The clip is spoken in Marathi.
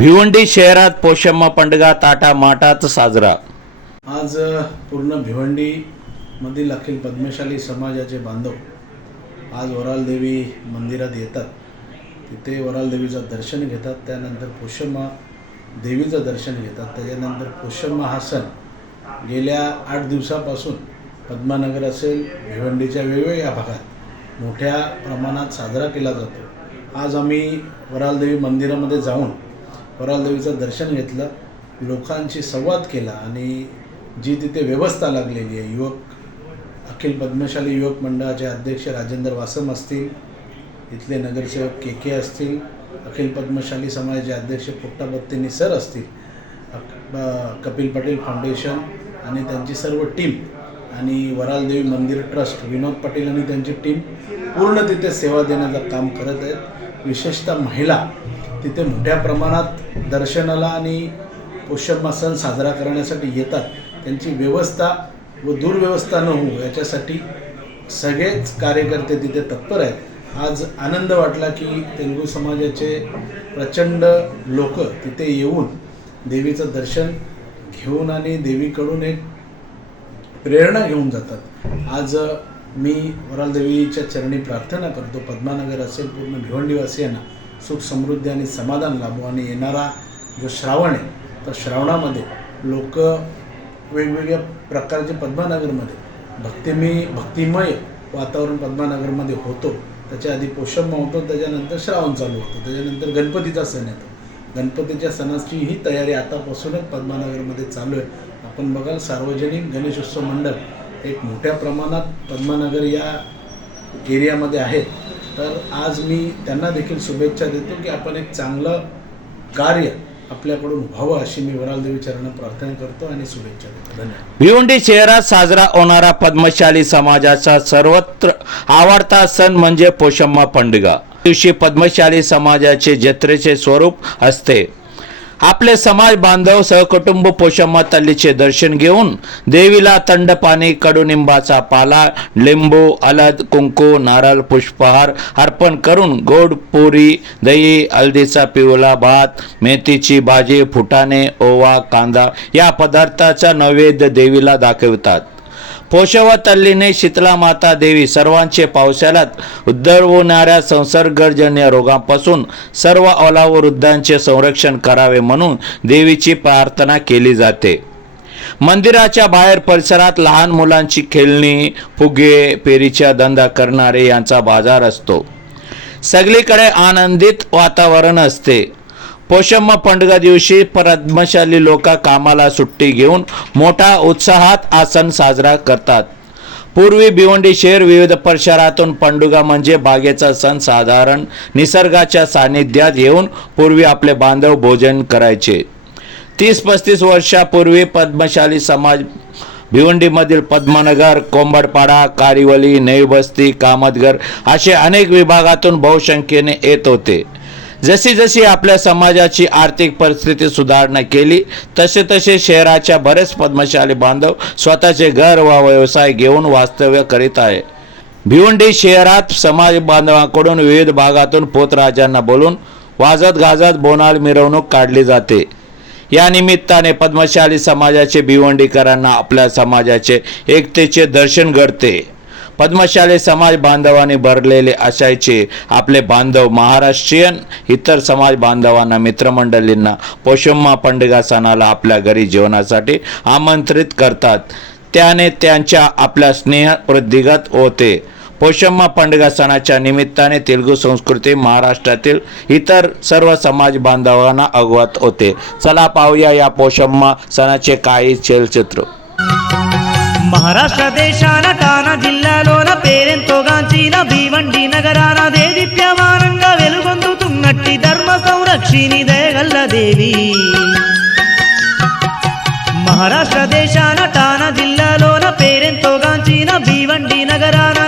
भिवंडी शहरात पोषम्मा पंडगा ताटा माटात साजरा. आज पूर्ण पूर्ण भिवंडीमधील अखिल पद्मशाली समाजाचे बांधव आज वराल देवी मंदिरात येतात. तिथे वराल देवीचं दर्शन घेतात त्यानंतर पोषम्मा देवीचं दर्शन घेतात. त्याच्यानंतर पोषम्मा हा सण गेल्या आठ दिवसापासून पद्मानगर असेल भिवंडीच्या वेगवेगळ्या भागात मोठ्या प्रमाणात साजरा केला जातो. आज आम्ही वरालदेवी मंदिरामध्ये जाऊन वरालदेवीचं दर्शन घेतलं लोकांशी संवाद केला आणि जी तिथे व्यवस्था लागलेली आहे युवक अखिल पद्मशाली युवक मंडळाचे अध्यक्ष राजेंद्र वासम असतील इथले नगरसेवक के के असतील अखिल पद्मशाली समाजाचे अध्यक्ष पुट्टापत्तीनी सर असतील कपिल पटेल फाउंडेशन आणि त्यांची सर्व टीम आणि वरालदेवी मंदिर ट्रस्ट विनोद पाटील आणि त्यांची टीम पूर्ण तिथे सेवा देण्याचं काम करत आहेत. विशेषतः महिला तिथे मोठ्या प्रमाणात दर्शनाला आणि पोषम्मा सण साजरा करण्यासाठी येतात. त्यांची व्यवस्था व दुर्व्यवस्था न होऊ याच्यासाठी सगळेच कार्यकर्ते तिथे तत्पर आहेत. आज आनंद वाटला की तेलुगू समाजाचे प्रचंड लोक तिथे येऊन देवीचं दर्शन घेऊन आणि देवीकडून एक प्रेरणा घेऊन जातात. आज मी वराल देवीच्या चरणी प्रार्थना करतो. पद्मानगर असेल पूर्ण भिवंडीवासियांना सुख समृद्धी आणि समाधान लाभो. आणि येणारा जो श्रावण आहे तर श्रावणामध्ये लोक वेगवेगळ्या प्रकारचे पद्मानगरमध्ये भक्तिमय भक्तिमय वातावरण पद्मानगरमध्ये होतो. त्याच्या आधी पोषम होतो त्याच्यानंतर श्रावण चालू होतं. त्याच्यानंतर गणपतीचा सण येतो. गणपतीच्या सणाची ही तयारी आतापासूनच पद्मानगरमध्ये चालू आहे. आपण बघाल सार्वजनिक गणेशोत्सव मंडळ एक मोठ्या प्रमाणात पद्मानगर या एरियामध्ये आहेत तर आज मी त्यांना देखील शुभेच्छा देतो की आपण एक चांगलं कार्य आपल्याकडून व्हावं अशी मी वरालदेवी चरण प्रार्थना करतो आणि शुभेच्छा देतो. धन्यवाद. भिवंडी शहरात साजरा होणारा पद्मशाली समाजाचा सर्वत्र आवडता सण म्हणजे पोषम्मा पंडगा. दिवशी पद्मशाली समाजाचे जत्रेचे स्वरूप असते. आपले समाज बांधव सहकुटुंब पोषम्मा तल्लीचे दर्शन घेऊन देवीला थंड पाणी कडुनिंबाचा पाला लिंबू अलद कुंकू नारळ पुष्पहार अर्पण करून गोड पुरी दही हळदीचा पिवळा भात मेथीची भाजी फुटाणे ओवा कांदा या पदार्थाचा नैवेद्य देवीला दाखवतात. पोषव तल्लीने शीतला माता देवी सर्वांचे पावसाळ्यात उद्धवणाऱ्या संसर्गजन्य रोगांपासून सर्व वृद्धांचे संरक्षण करावे म्हणून देवीची प्रार्थना केली जाते. मंदिराच्या बाहेर परिसरात लहान मुलांची खेळणी फुगे पेरीच्या धंदा करणारे यांचा बाजार असतो. सगळीकडे आनंदित वातावरण असते. पोषम्मा पंडगा दिवशी पद्मशाली लोक कामाला सुट्टी घेऊन मोठा उत्साहात हा सण साजरा करतात. पूर्वी भिवंडी शहर विविध परिसरातून पंडुगा म्हणजे बागेचा सण साधारण निसर्गाच्या सानिध्यात येऊन पूर्वी आपले बांधव भोजन करायचे. तीस पस्तीस वर्षापूर्वी पद्मशाली समाज भिवंडीमधील पद्मनगर कोंबडपाडा कारिवली नेवबस्ती कामतगर असे अनेक विभागातून बहुसंख्येने येत होते. जशी जशी आपल्या समाजाची आर्थिक परिस्थिती सुधारणा केली तसे तसे शहराच्या बरेच पद्मशाली बांधव स्वतःचे घर व व्यवसाय घेऊन वास्तव्य करीत आहे. भिवंडी शहरात समाज बांधवांकडून विविध भागातून पोतराजांना बोलून वाजत गाजत बोनाल मिरवणूक काढली जाते. या निमित्ताने पद्मशाली समाजाचे भिवंडीकरांना आपल्या समाजाचे एकतेचे दर्शन घडते. पद्मशाली समाज बांधवाने भरलेले असायचे. आपले बांधव महाराष्ट्रीयन इतर समाज बांधवांना मित्रमंडळींना पोषम्मा पंडगा सणाला आपल्या घरी जेवणासाठी आमंत्रित करतात. त्याने त्यांच्या आपल्या स्नेह वृद्धिगत होते. पोषम्मा पंडगा सणाच्या निमित्ताने तेलुगू संस्कृती महाराष्ट्रातील इतर सर्व समाज बांधवांना अगवत होते. चला पाहूया या पोषम्मा सणाचे काही चलचित्र. మహారాష్ట్ర దేశాన టానా జిల్లాలోన పేరెంతోగాంచిన భీవండి నగరాన దేదీప్యమానంగా వెలుగొందుతున్నట్టి ధర్మ సంరక్షిణి దయగల్ల దేవి. మహారాష్ట్ర దేశాన టానా జిల్లాలోన పేరెంతోగాంచిన భీవండి నగరాన